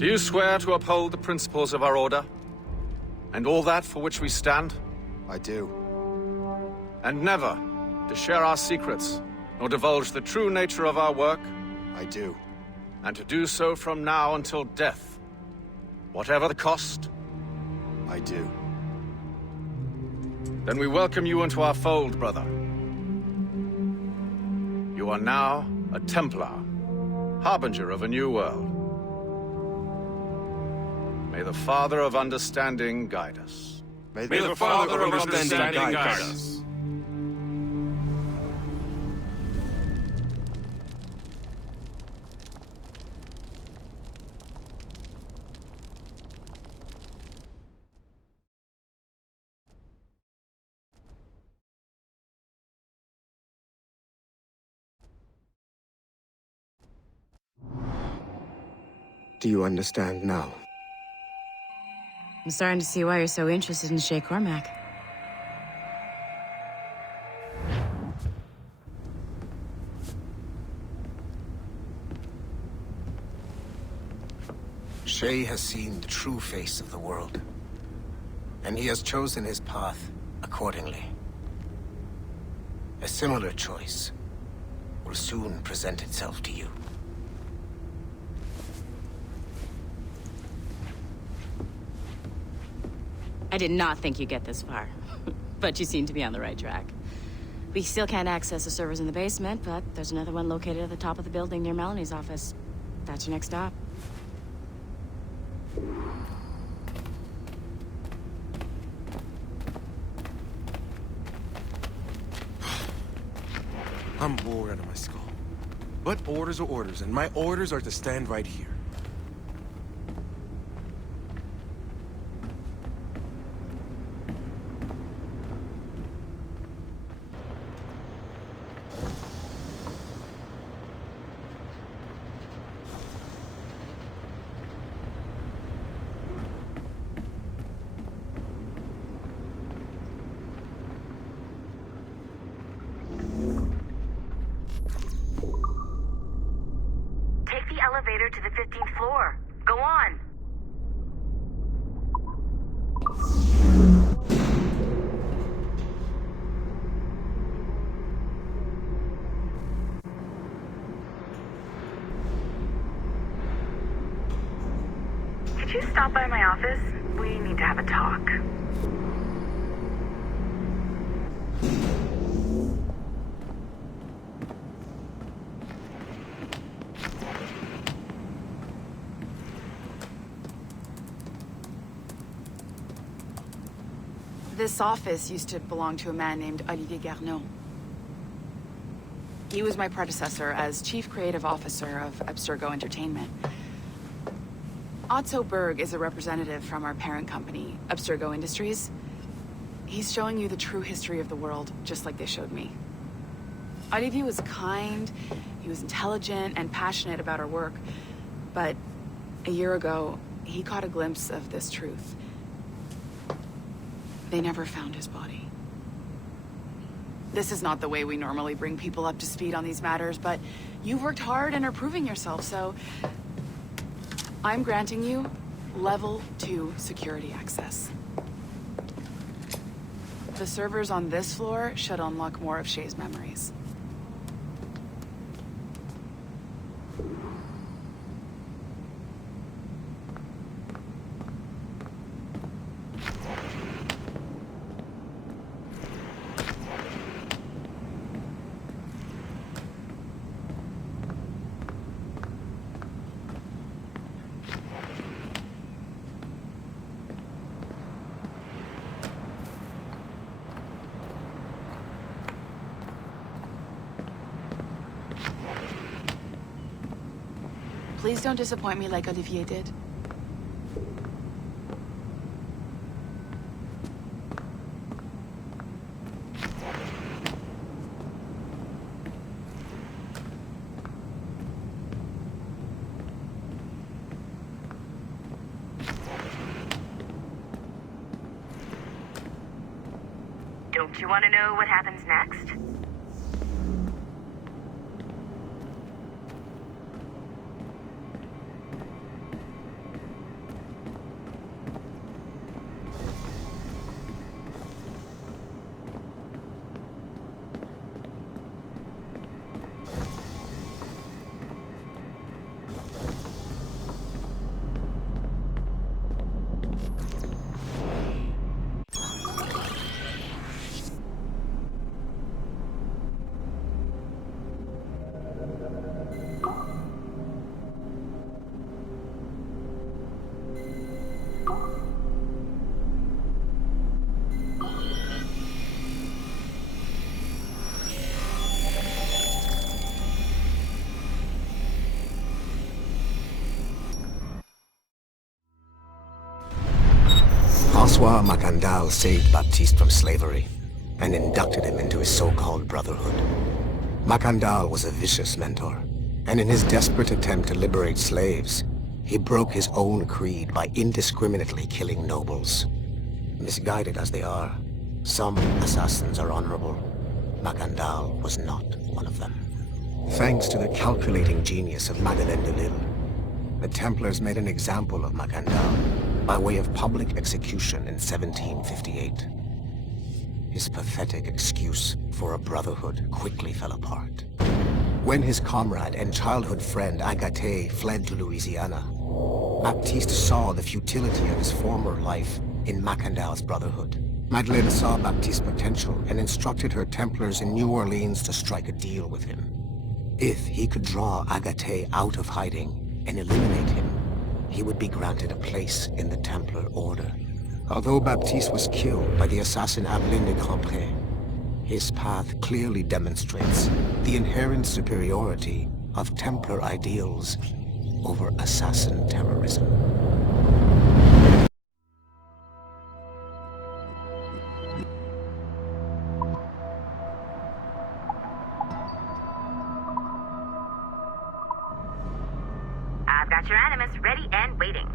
Do you swear to uphold the principles of our order? And all that for which we stand? I do. And never to share our secrets, nor divulge the true nature of our work? I do. And to do so from now until death, whatever the cost? I do. Then we welcome you into our fold, brother. You are now a Templar, harbinger of a new world. May the Father of Understanding guide us. May the Father of Understanding guide us. Do you understand now? I'm starting to see why you're so interested in Shay Cormac. Shay has seen the true face of the world, and he has chosen his path accordingly. A similar choice will soon present itself to you. I did not think you'd get this far, but you seem to be on the right track. We still can't access the servers in the basement, but there's another one located at the top of the building near Melanie's office. That's your next stop. I'm bored out of my skull. But orders are orders, and my orders are to stand right here. Elevator to the 15th floor. Go on. Could you stop by my office? We need to have a talk. This office used to belong to a man named Olivier Garneau. He was my predecessor as Chief Creative Officer of Abstergo Entertainment. Otto Berg is a representative from our parent company, Abstergo Industries. He's showing you the true history of the world, just like they showed me. Olivier was kind, he was intelligent and passionate about our work, but a year ago, he caught a glimpse of this truth. They never found his body. This is not the way we normally bring people up to speed on these matters, but you've worked hard and are proving yourself, so I'm granting you level 2 security access. The servers on this floor should unlock more of Shay's memories. Please don't disappoint me like Olivier did. Don't you want to know what happens next? François Macandal saved Baptiste from slavery and inducted him into his so-called brotherhood. Macandal was a vicious mentor, and in his desperate attempt to liberate slaves, he broke his own creed by indiscriminately killing nobles. Misguided as they are, some assassins are honorable. Macandal was not one of them. Thanks to the calculating genius of Madeleine de Lille, the Templars made an example of Macandal by way of public execution in 1758. His pathetic excuse for a brotherhood quickly fell apart. When his comrade and childhood friend Agathe fled to Louisiana, Baptiste saw the futility of his former life in Macandal's brotherhood. Madeleine saw Baptiste's potential and instructed her Templars in New Orleans to strike a deal with him. If he could draw Agathe out of hiding and eliminate him, he would be granted a place in the Templar Order. Although Baptiste was killed by the assassin Aveline de Cambrai, his path clearly demonstrates the inherent superiority of Templar ideals over assassin terrorism. I've got your Animus ready and waiting.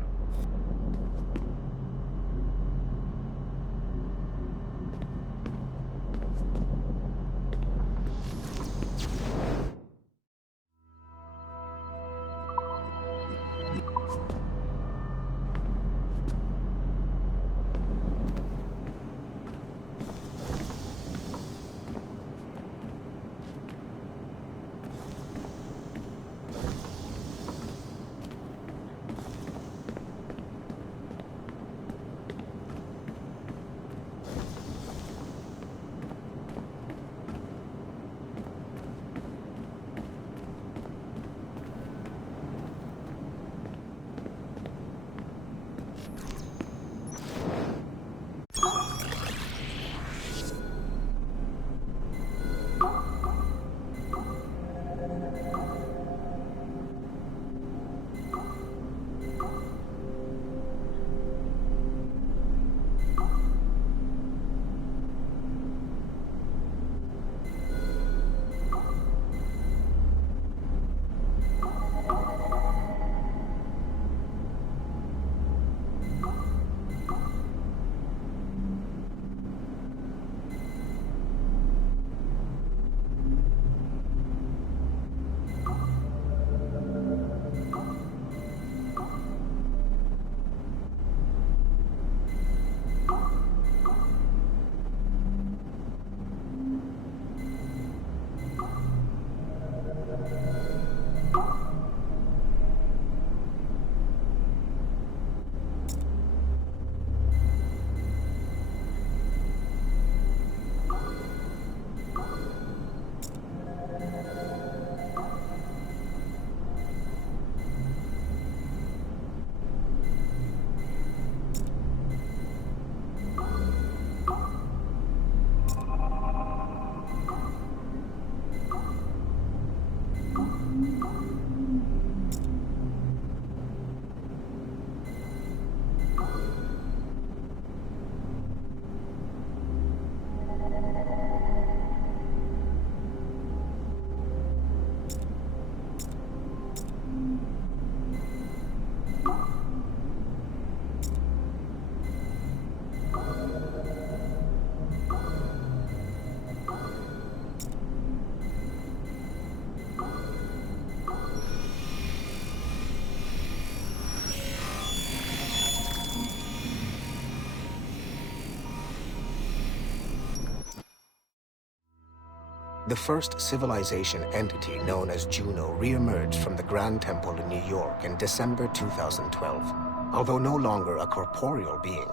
The first civilization entity known as Juno re-emerged from the Grand Temple in New York in December 2012. Although no longer a corporeal being,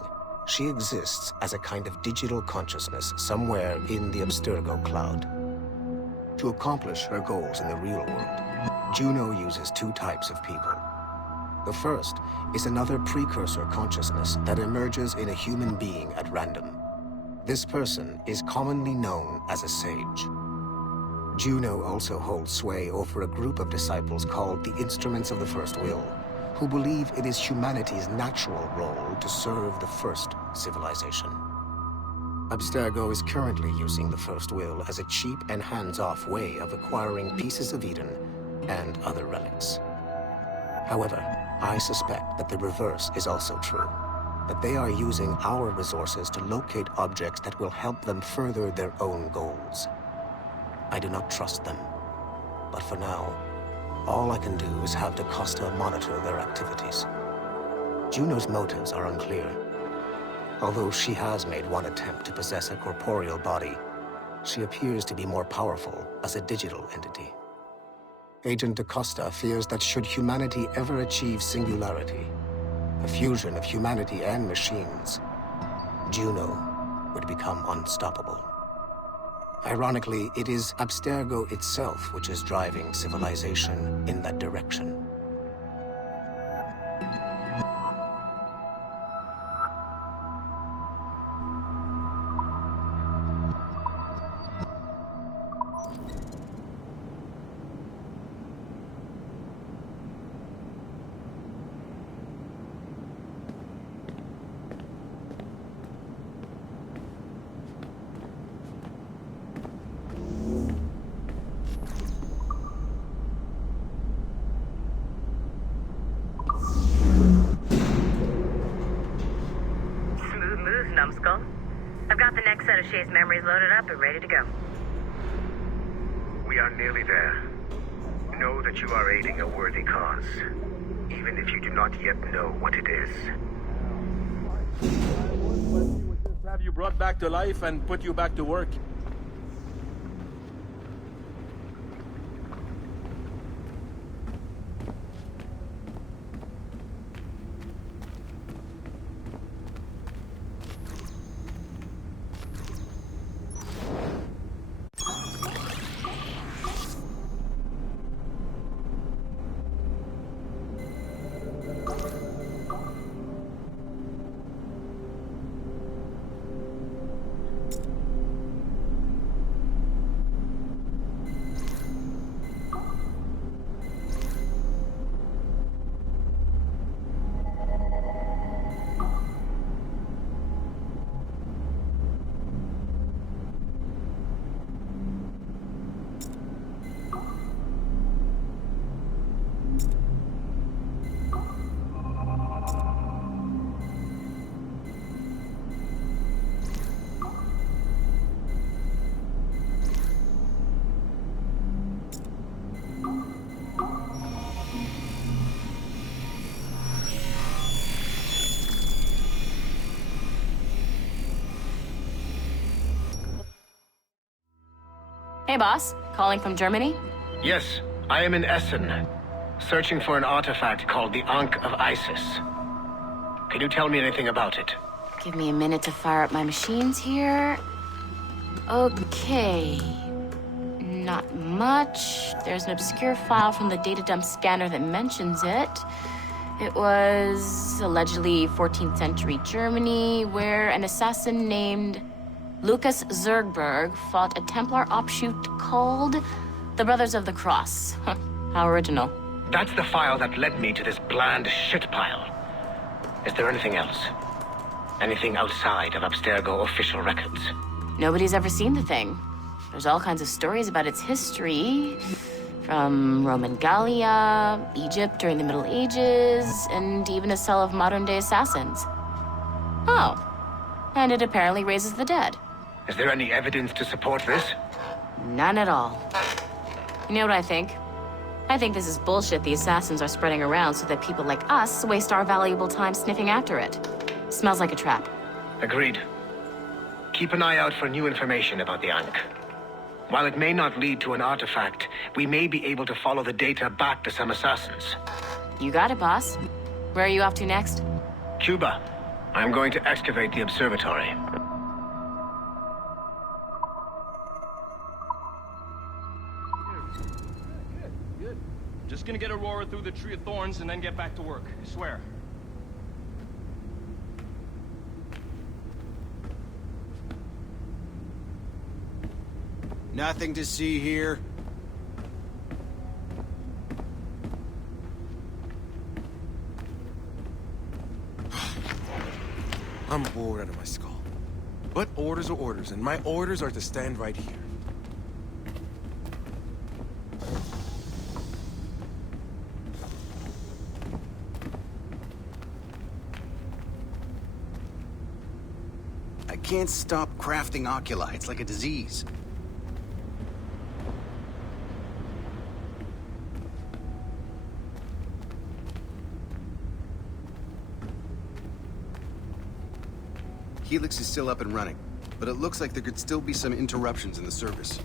she exists as a kind of digital consciousness somewhere in the Abstergo cloud. To accomplish her goals in the real world, Juno uses two types of people. The first is another precursor consciousness that emerges in a human being at random. This person is commonly known as a sage. Juno also holds sway over a group of disciples called the Instruments of the First Will, who believe it is humanity's natural role to serve the first civilization. Abstergo is currently using the First Will as a cheap and hands-off way of acquiring pieces of Eden and other relics. However, I suspect that the reverse is also true, that they are using our resources to locate objects that will help them further their own goals. I do not trust them, but for now, all I can do is have DaCosta monitor their activities. Juno's motives are unclear. Although she has made one attempt to possess a corporeal body, she appears to be more powerful as a digital entity. Agent DaCosta fears that should humanity ever achieve singularity, a fusion of humanity and machines, Juno would become unstoppable. Ironically, it is Abstergo itself which is driving civilization in that direction. Numbskull. I've got the next set of Shay's memories loaded up and ready to go. We are nearly there. Know that you are aiding a worthy cause, even if you do not yet know what it is. Have you brought back to life and put you back to work? Hey, boss. Calling from Germany? Yes, I am in Essen, searching for an artifact called the Ankh of Isis. Can you tell me anything about it? Give me a minute to fire up my machines here. Okay. Not much. There's an obscure file from the data dump scanner that mentions it. It was allegedly 14th century Germany, where an assassin named Lucas Zergberg fought a Templar offshoot called the Brothers of the Cross. Huh, how original. That's the file that led me to this bland shit pile. Is there anything else? Anything outside of Abstergo official records? Nobody's ever seen the thing. There's all kinds of stories about its history, from Roman Gallia, Egypt during the Middle Ages, and even a cell of modern-day assassins. Oh, and it apparently raises the dead. Is there any evidence to support this? None at all. You know what I think? I think this is bullshit the assassins are spreading around so that people like us waste our valuable time sniffing after it. Smells like a trap. Agreed. Keep an eye out for new information about the Ankh. While it may not lead to an artifact, we may be able to follow the data back to some assassins. You got it, boss. Where are you off to next? Cuba. I'm going to excavate the observatory. Good. Just gonna get Aurora through the Tree of Thorns and then get back to work. I swear. Nothing to see here. I'm bored out of my skull. But orders are orders, and my orders are to stand right here. I can't stop crafting oculi. It's like a disease. Helix is still up and running, but it looks like there could still be some interruptions in the service.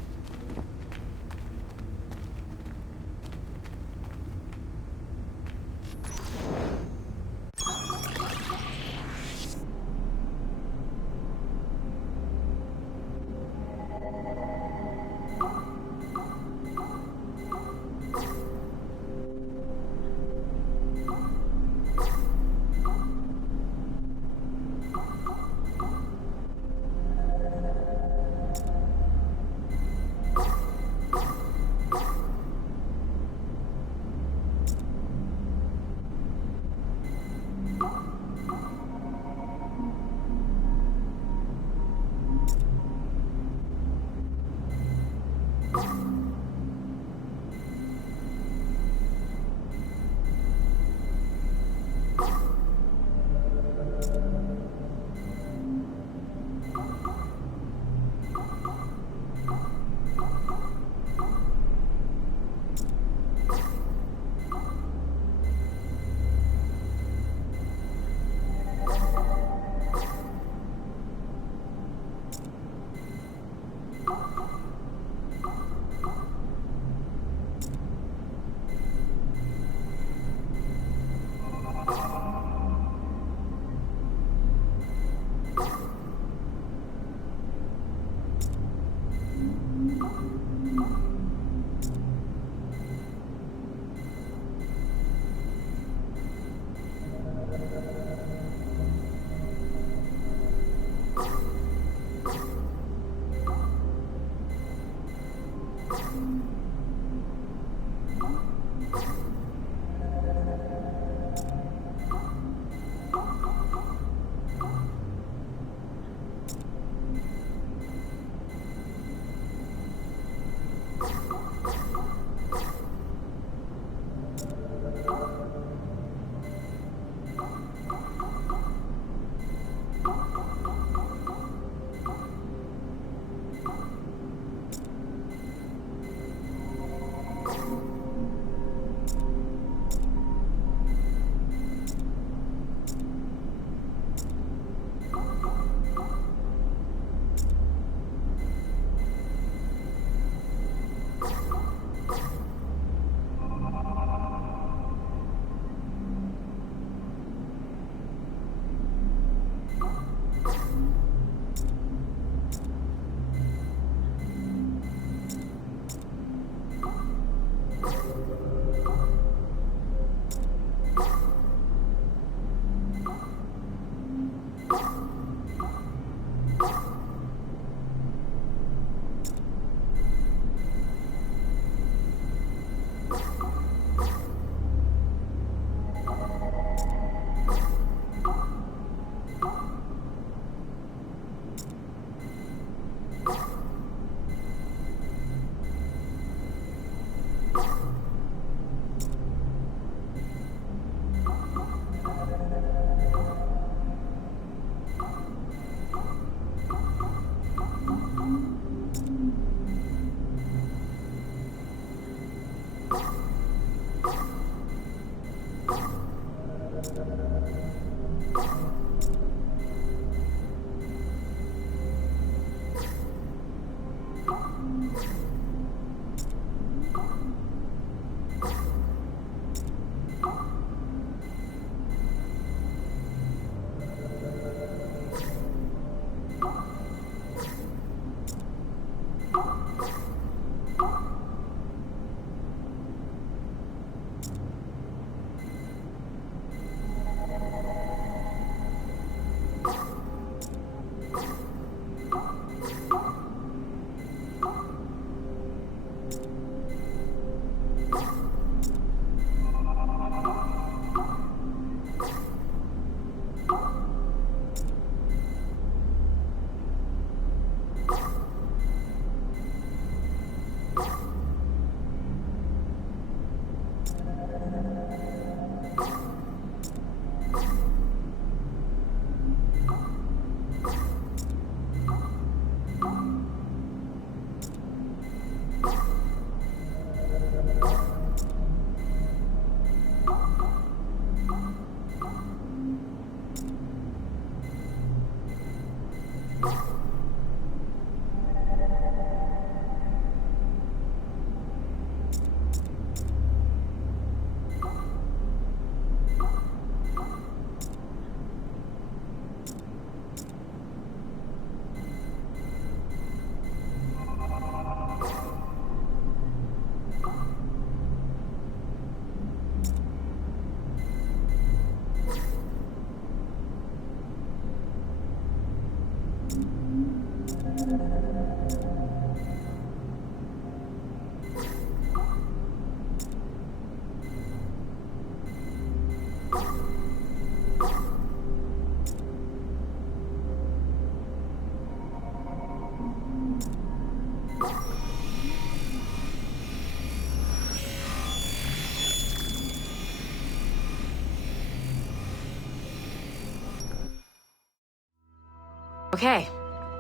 Okay,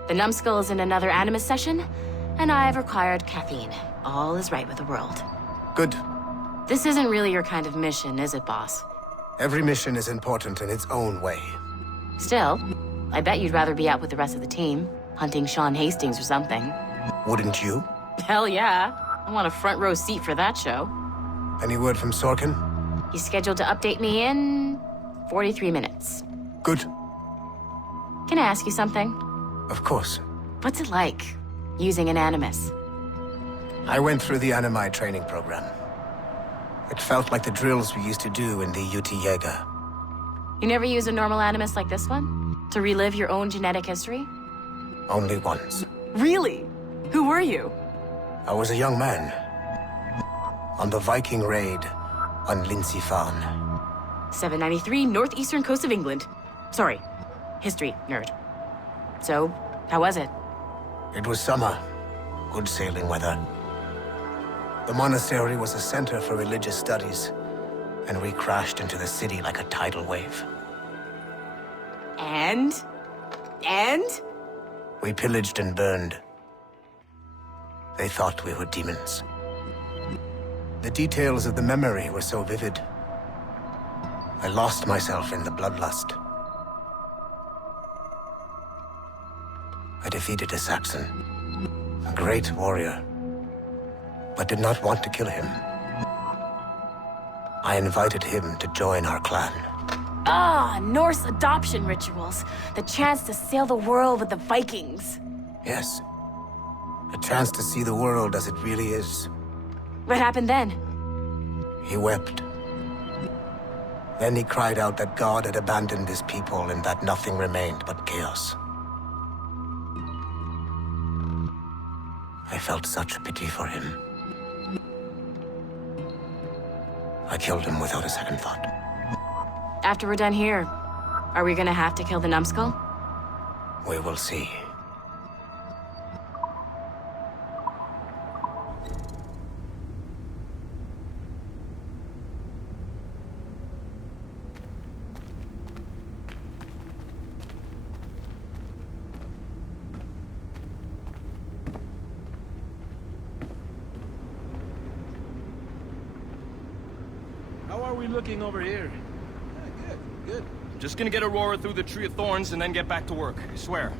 the numbskull is in another Animus session, and I've required caffeine. All is right with the world. Good. This isn't really your kind of mission, is it, boss? Every mission is important in its own way. Still, I bet you'd rather be out with the rest of the team, hunting Sean Hastings or something. Wouldn't you? Hell yeah. I want a front row seat for that show. Any word from Sorkin? He's scheduled to update me in 43 minutes. Good. Can I ask you something? Of course. What's it like, using an Animus? I went through the Animi training program. It felt like the drills we used to do in the UT Jaeger. You never use a normal Animus like this one? To relive your own genetic history? Only once. Really? Who were you? I was a young man. On the Viking raid on Lindsey Farn. 793, northeastern coast of England. Sorry, history nerd. So, how was it? It was summer. Good sailing weather. The monastery was a center for religious studies, and we crashed into the city like a tidal wave. And? We pillaged and burned. They thought we were demons. The details of the memory were so vivid. I lost myself in the bloodlust. I defeated a Saxon, a great warrior, but did not want to kill him. I invited him to join our clan. Ah, Norse adoption rituals. The chance to sail the world with the Vikings. Yes, a chance to see the world as it really is. What happened then? He wept. Then he cried out that God had abandoned his people and that nothing remained but chaos. I felt such pity for him. I killed him without a second thought. After we're done here, are we gonna have to kill the numbskull? We will see. How are we looking over here? Good. Just gonna get Aurora through the Tree of Thorns and then get back to work, I swear.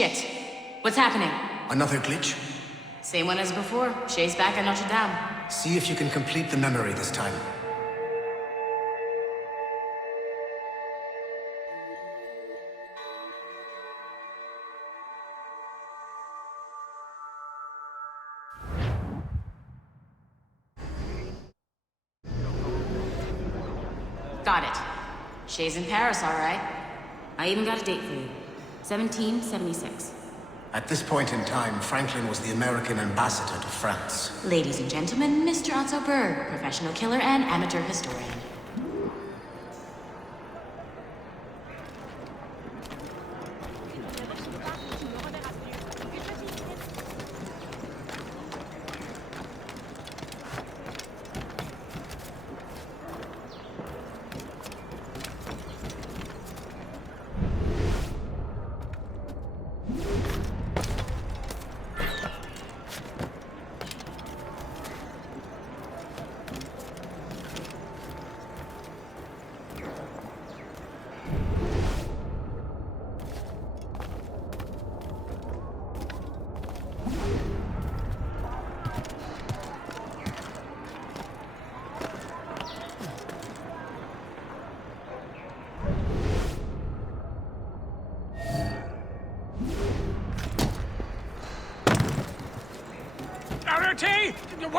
Shit. What's happening? Another glitch? Same one as before. Shay's back at Notre Dame. See if you can complete the memory this time. Got it. Shay's in Paris, all right. I even got a date for you. 1776. At this point in time, Franklin was the American ambassador to France. Ladies and gentlemen, Mr. Otto Berg, professional killer and amateur historian.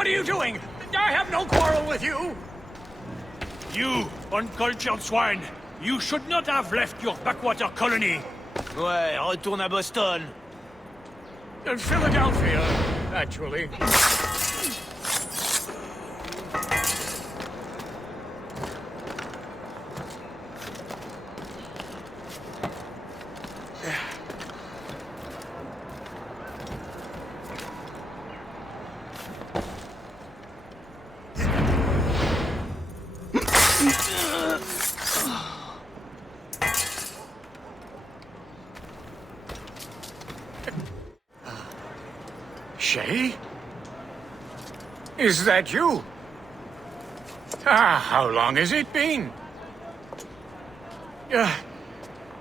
What are you doing? I have no quarrel with you! You, uncultured swine! You should not have left your backwater colony. Ouais, retourne à Boston. Philadelphia, actually. Shay? Is that you? How long has it been?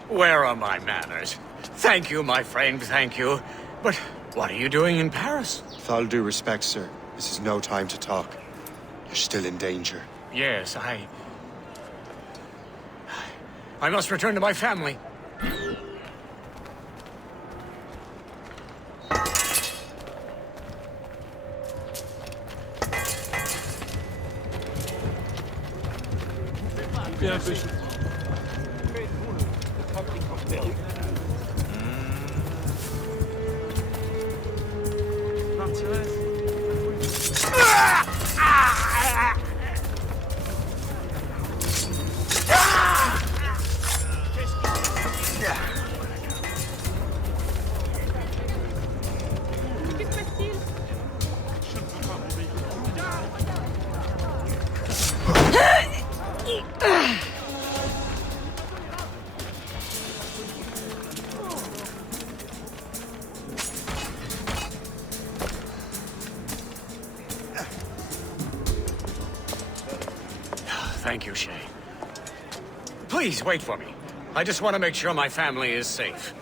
Where are my manners? Thank you, my friend, thank you. But what are you doing in Paris? With all due respect, sir, this is no time to talk. You're still in danger. Yes, I must return to my family. Thank you, Shay. Please, wait for me. I just want to make sure my family is safe.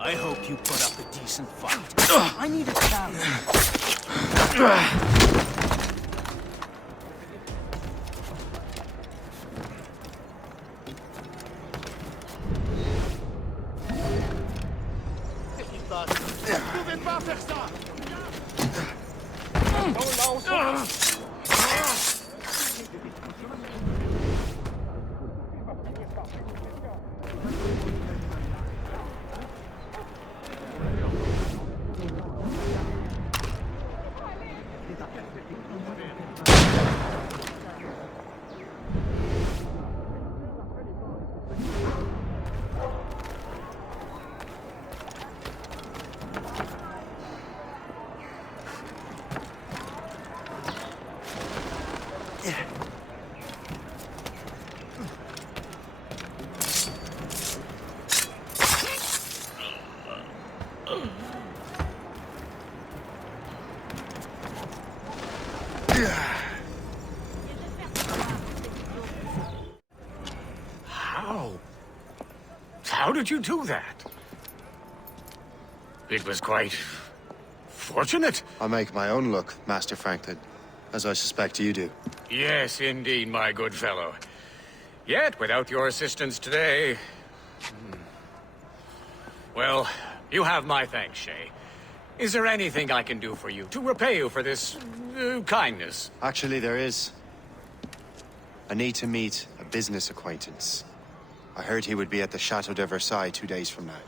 I hope you put up a decent fight. I need a challenge. How did you do that? It was quite fortunate. I make my own luck, Master Franklin, as I suspect you do. Yes, indeed, my good fellow. Yet, without your assistance today... Well, you have my thanks, Shay. Is there anything I can do for you, to repay you for this kindness? Actually, there is. I need to meet a business acquaintance. I heard he would be at the Chateau de Versailles 2 days from now.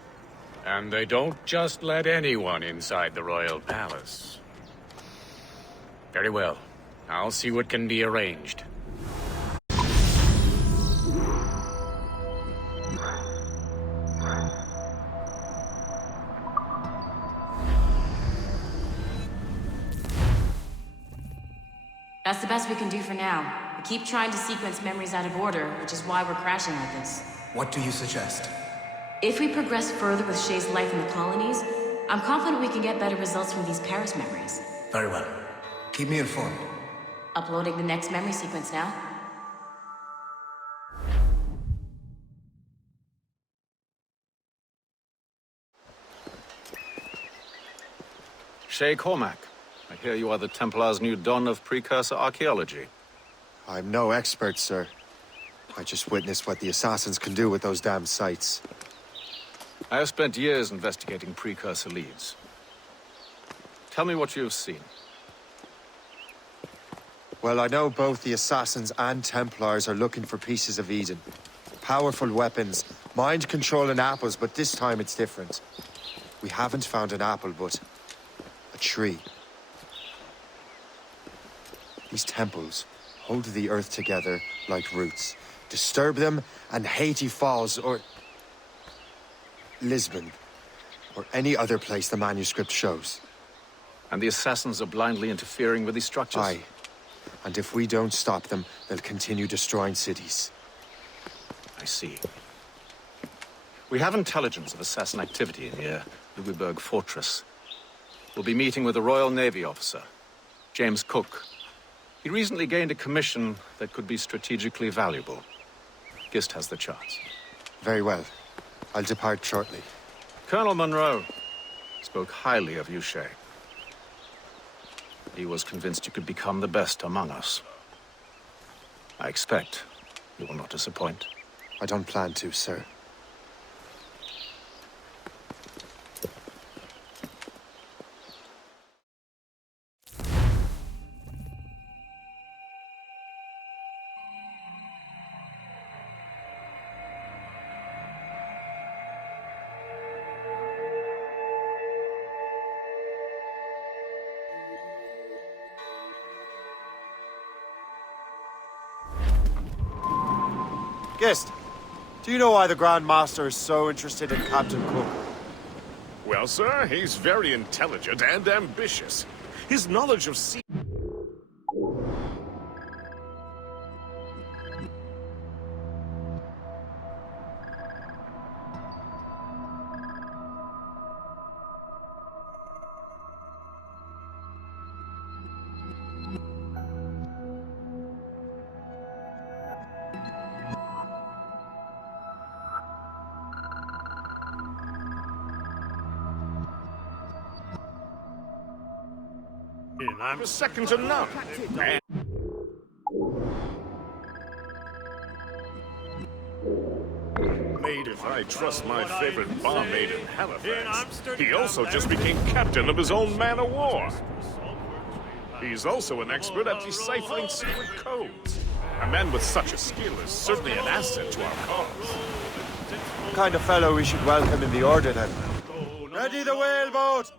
And they don't just let anyone inside the royal palace. Very well. I'll see what can be arranged. That's the best we can do for now. We keep trying to sequence memories out of order, which is why we're crashing like this. What do you suggest? If we progress further with Shay's life in the colonies, I'm confident we can get better results from these Paris memories. Very well. Keep me informed. Uploading the next memory sequence now. Shay Cormac, I hear you are the Templar's new don of precursor archaeology. I'm no expert, sir. I just witnessed what the assassins can do with those damn sites. I have spent years investigating precursor leads. Tell me what you have seen. Well, I know both the Assassins and Templars are looking for pieces of Eden. Powerful weapons, mind-controlling apples, but this time it's different. We haven't found an apple, but a tree. These temples hold the earth together like roots. Disturb them, and Haiti falls, or Lisbon, or any other place the manuscript shows. And the Assassins are blindly interfering with these structures? Aye. And if we don't stop them, they'll continue destroying cities. I see. We have intelligence of assassin activity near Louisburg Fortress. We'll be meeting with a Royal Navy officer, James Cook. He recently gained a commission that could be strategically valuable. Gist has the charts. Very well. I'll depart shortly. Colonel Monroe spoke highly of you, Shay. He was convinced you could become the best among us. I expect you will not disappoint. I don't plan to, sir. Guest, do you know why the Grand Master is so interested in Captain Cook? Well, sir, he's very intelligent and ambitious. His knowledge of sea... I'm second to none. Made if I trust my favorite barmaid in Halifax. He also just became captain of his own man-of-war. He's also an expert at deciphering secret codes. A man with such a skill is certainly an asset to our cause. What kind of fellow we should welcome in the Order, then? Ready the whaleboat!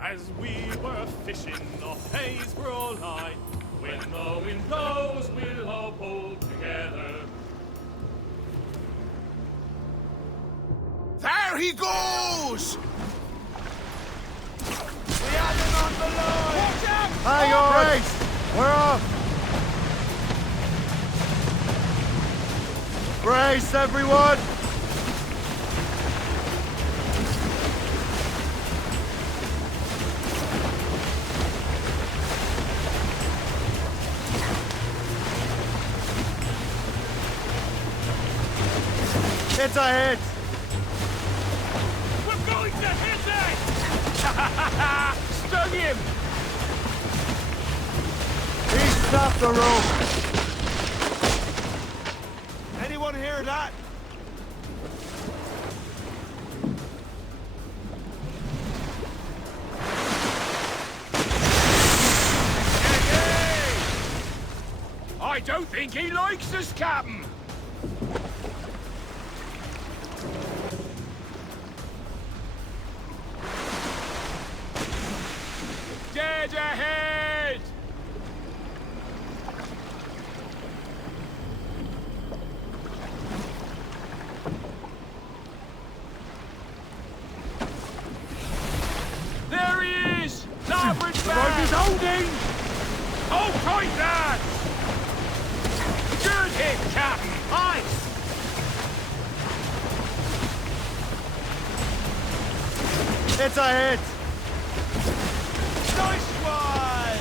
As we were fishing off Haysborough Line, when the wind blows, we'll all pull together. There he goes! We have him on the line! Watch out! Hang on! Brace! We're off! Brace, everyone! It's a hit! We're going to hit it! Stung him! He snapped the rope! Anyone hear that? I don't think he likes us, Captain! Dead ahead! There he is! Starboard bow! The rope is holding! Hold tight! Right that! Good hit, Captain! Nice! It's a hit! Nice one!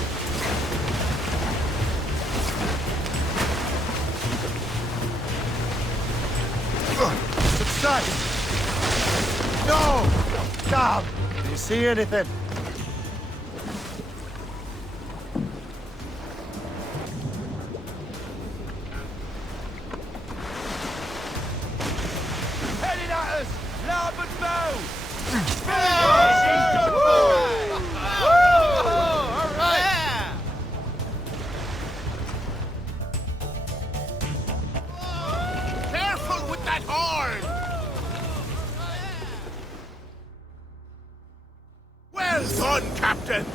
Success! No! Damn! Do you see anything? Heading at us! Larboard bow! Careful with that horn! Well done, Captain!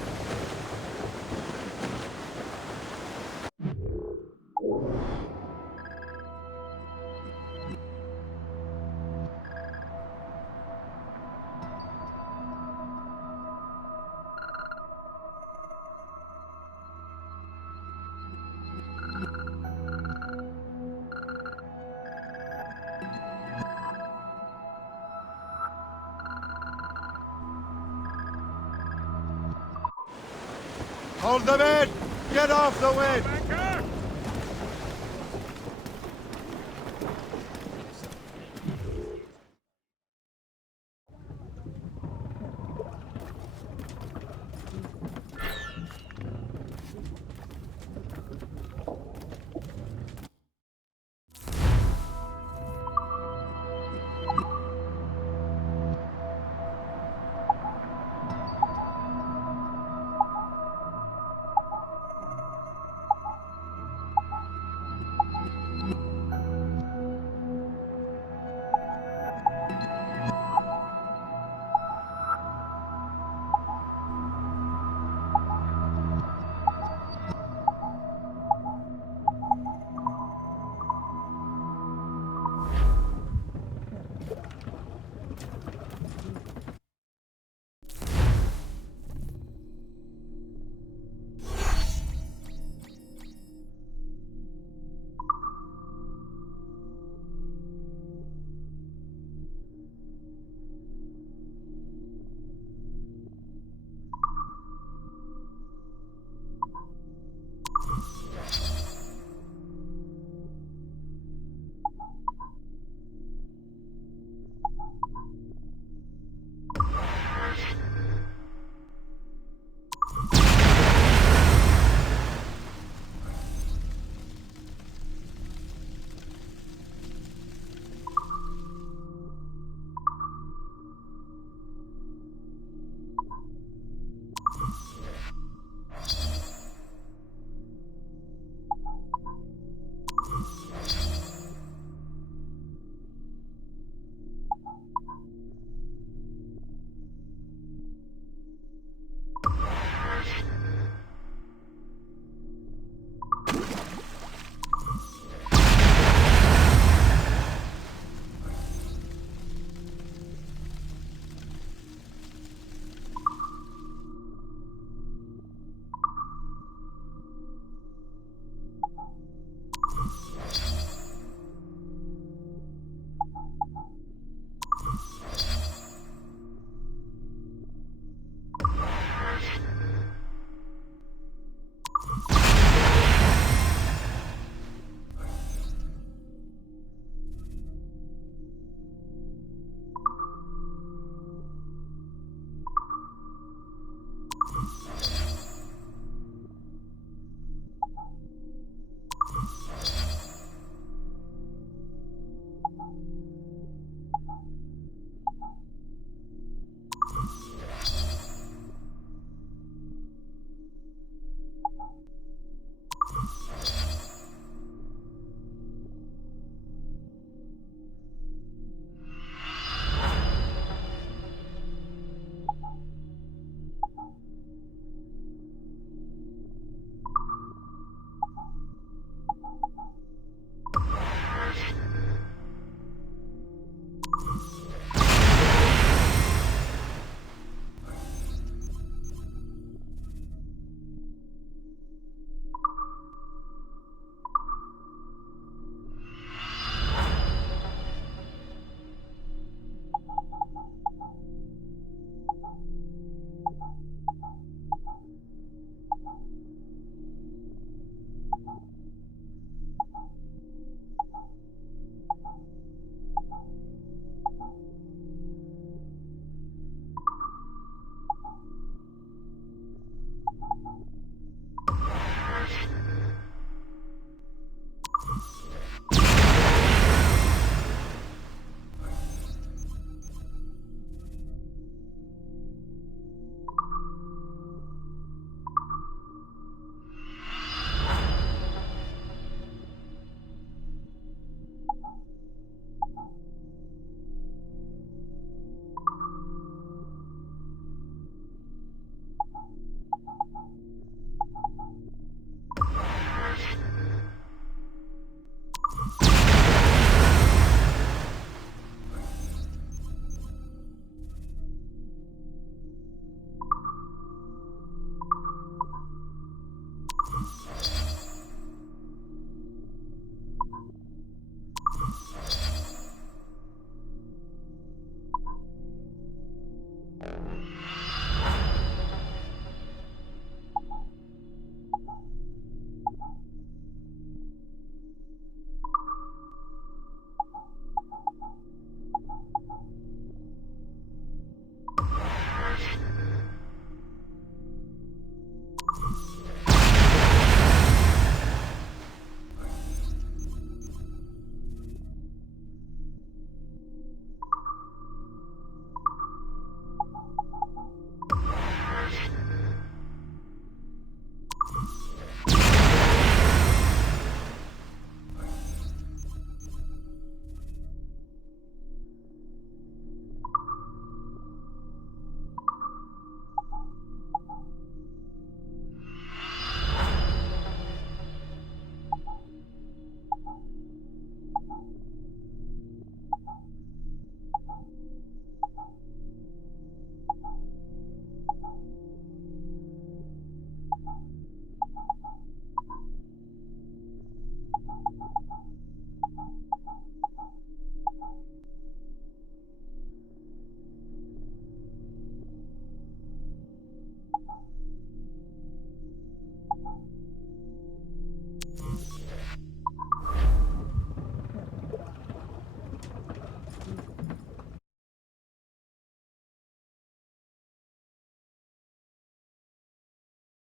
Hold them in! Get off the wind!